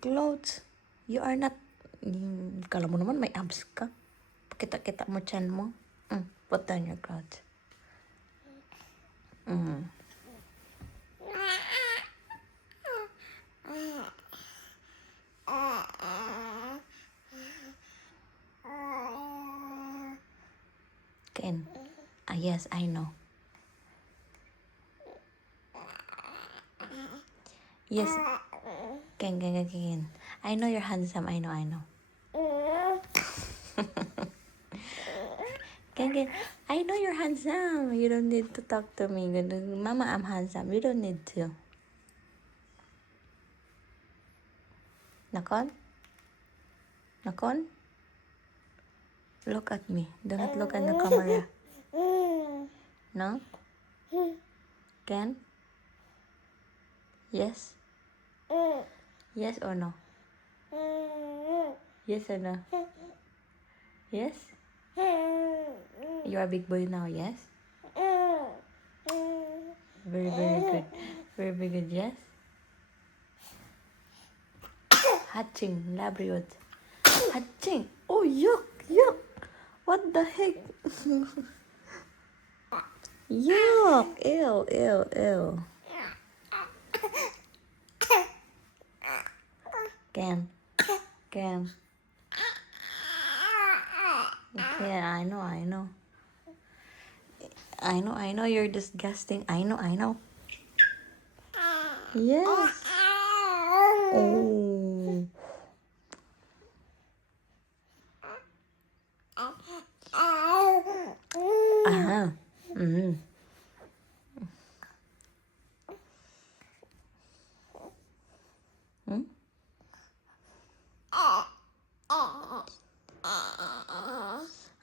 clothes. You are not... Kala mo naman may abs ka. Pakita-kita mo chan mo. Put down your clothes. Ken. Yes, I know. Yes. Ken. I know you're handsome. I know. Ken. I know you're handsome. You don't need to talk to me. Mama, I'm handsome. You don't need to. Nakon? Look at me. Do not look at the camera. No? Ken? Yes? Yes or no? Yes or no? Yes? You're a big boy now, yes? Very good. Very good, yes? Hatching, Labrador. Hatching! Oh, yuck! What the heck? Yuck! Ew. Ken. Yeah, I know you're disgusting. I know. Yes. Oh.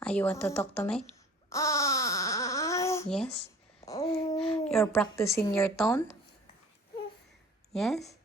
You want to talk to me? Yes? You're practicing your tone? Yes?